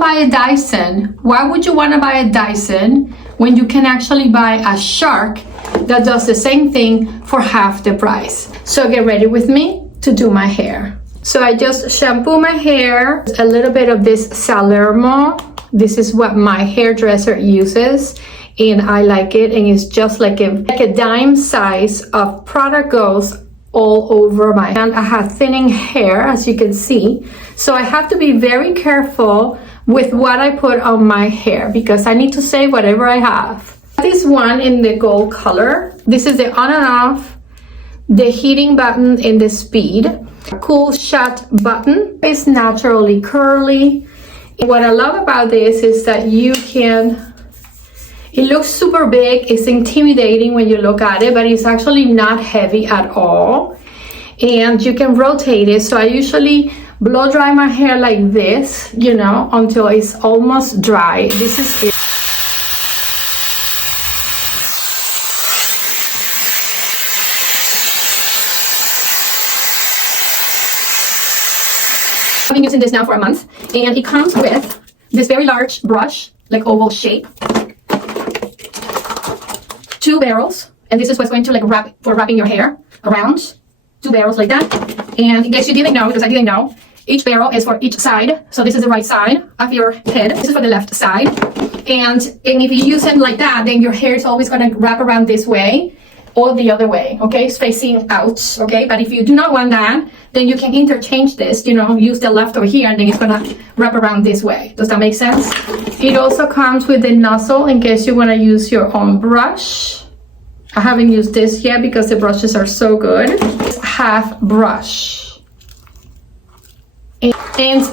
buy a Dyson. Why would you want to buy a Dyson when you can actually buy a Shark that does the same thing for half the price? So get ready with me to do my hair. So I just shampoo my hair, a little bit of this Salerno. This is what my hairdresser uses, and I like it, and it's just like a dime size of product goes all over my hand. I have thinning hair, as you can see, so I have to be very careful with what I put on my hair because I need to save whatever I have. This one in the gold color, this is the on and off, the heating button and the speed. A cool shot button is naturally curly. What I love about this is that you can, it looks super big, it's intimidating when you look at it, but it's actually not heavy at all. And you can rotate it. So I usually blow dry my hair like this, you know, until it's almost dry. This is it. I've been using this now for a month, and it comes with this very large brush, like oval shape, 2 barrels, and this is what's going to like wrapping your hair around, 2 barrels like that. And in case you didn't know, because I didn't know, each barrel is for each side. So this is the right side of your head, this is for the left side. And if you use it like that, then your hair is always going to wrap around this way or the other way, okay? It's facing out, okay? But if you do not want that, then you can interchange this, you know, use the left over here, and then it's gonna wrap around this way. Does that make sense? It also comes with the nozzle in case you wanna use your own brush. I haven't used this yet because the brushes are so good. It's half brush. And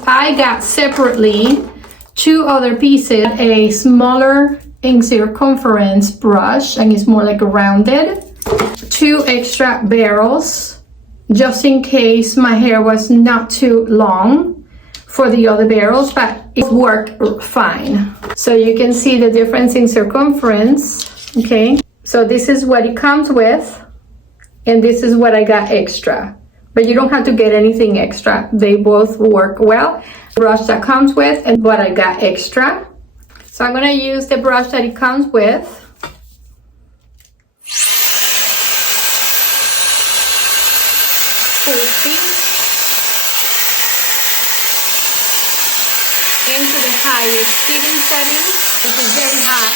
I got separately 2 other pieces, a smaller in circumference brush, and it's more like rounded. 2 extra barrels, just in case my hair was not too long for the other barrels, but it worked fine. So you can see the difference in circumference, okay? So this is what it comes with, and this is what I got extra. But you don't have to get anything extra. They both work well. The brush that comes with and what I got extra. So I'm gonna use the brush that it comes with. Full speed. Into the highest speeding setting, which is very hot.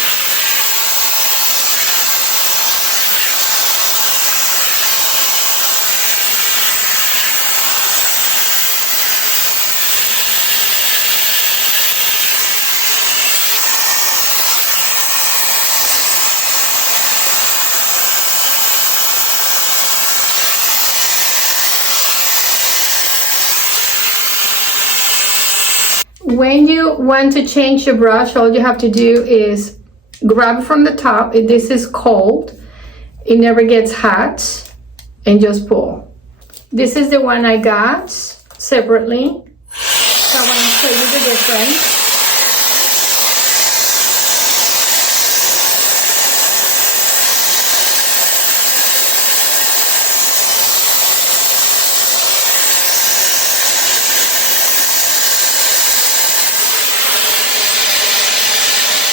When you want to change your brush, all you have to do is grab it from the top. If this is cold, it never gets hot, and just pull. This is the one I got separately. So I want to show you the difference.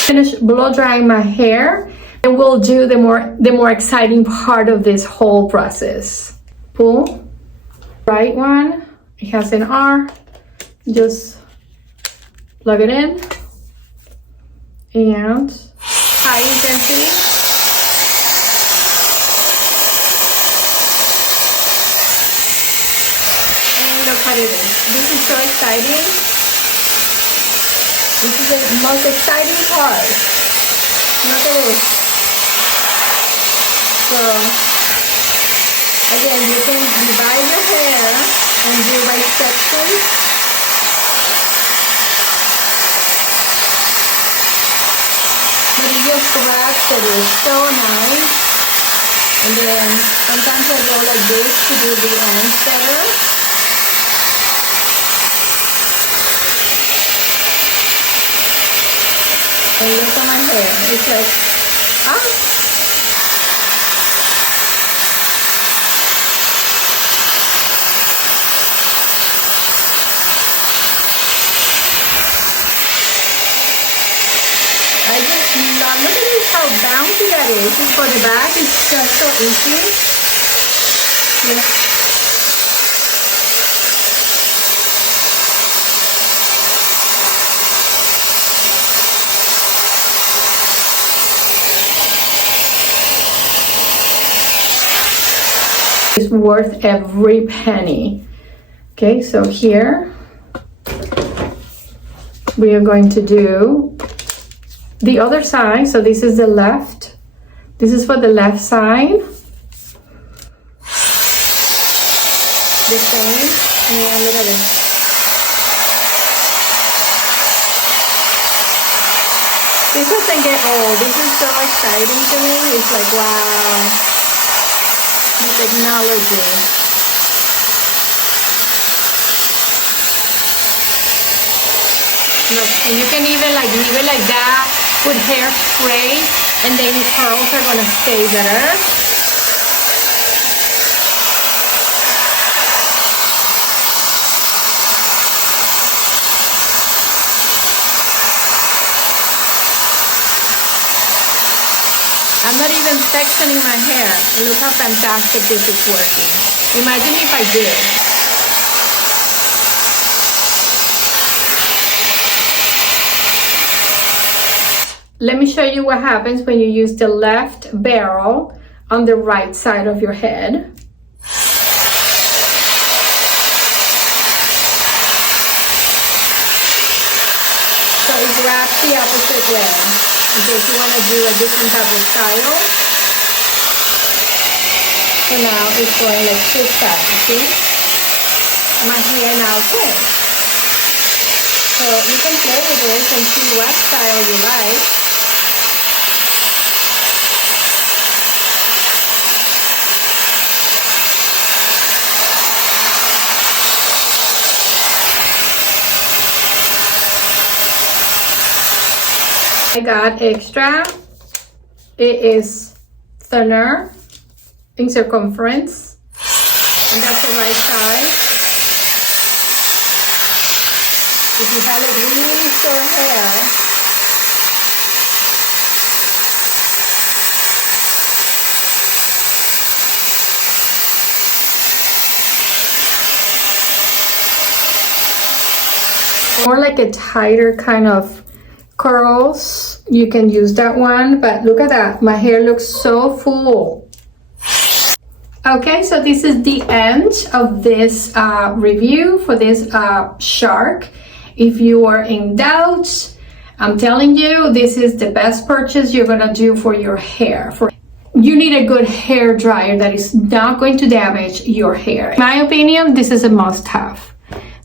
Finish blow drying my hair, and we'll do the more exciting part of this whole process. Pull, right one, it has an R, just plug it in, and high intensity. And look what it is. This is so exciting. This is the most exciting part. Look at this. So, again, you can divide your hair and do by sections. But it just wraps, it is so nice. And then sometimes I go like this to do the ends better. And look at my hair. It's like, how bouncy that is. And for the back, it's just so easy. Yeah. It's worth every penny. Okay, so here we are going to do the other side. So this is the left. This is for the left side. The same. And look at this. This doesn't get old. This is so exciting to me. It's like, wow. Technology. Look, and you can even like leave it like that with hairspray, and then your curls are gonna stay better. I'm not even sectioning my hair. Look how fantastic this is working. Imagine if I did. Let me show you what happens when you use the left barrel on the right side of your head. So it wraps the opposite way. In case you want to do a different type of style. So now it's going like this side, see? My hair now thin. So you can play with this and see what style you like. I got extra. It is thinner in circumference, and that's the right size. If you have like really short hair, more like a tighter kind of curls, you can use that one. But look at that, my hair looks so full. Okay, so this is the end of this review for this Shark. If you are in doubt, I'm telling you, this is the best purchase you're gonna do for your hair. You need a good hair dryer that is not going to damage your hair. In my opinion, this is a must-have.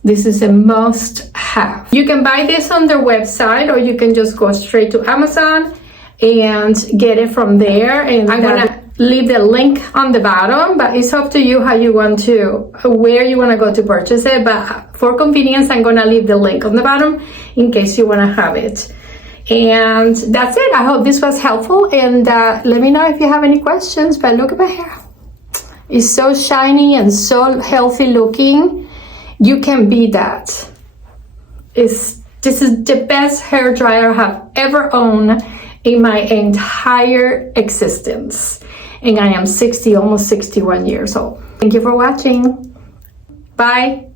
This is a must-have. You can buy this on their website, or you can just go straight to Amazon and get it from there. And I'm gonna leave the link on the bottom, but it's up to you how you want to, where you want to go to purchase it. But for convenience, I'm gonna leave the link on the bottom in case you want to have it. And that's it. I hope this was helpful, and let me know if you have any questions. But look at my hair. It's so shiny and so healthy looking. You can beat that. This is the best hair dryer I have ever owned in my entire existence. And I am 60, almost 61 years old. Thank you for watching. Bye.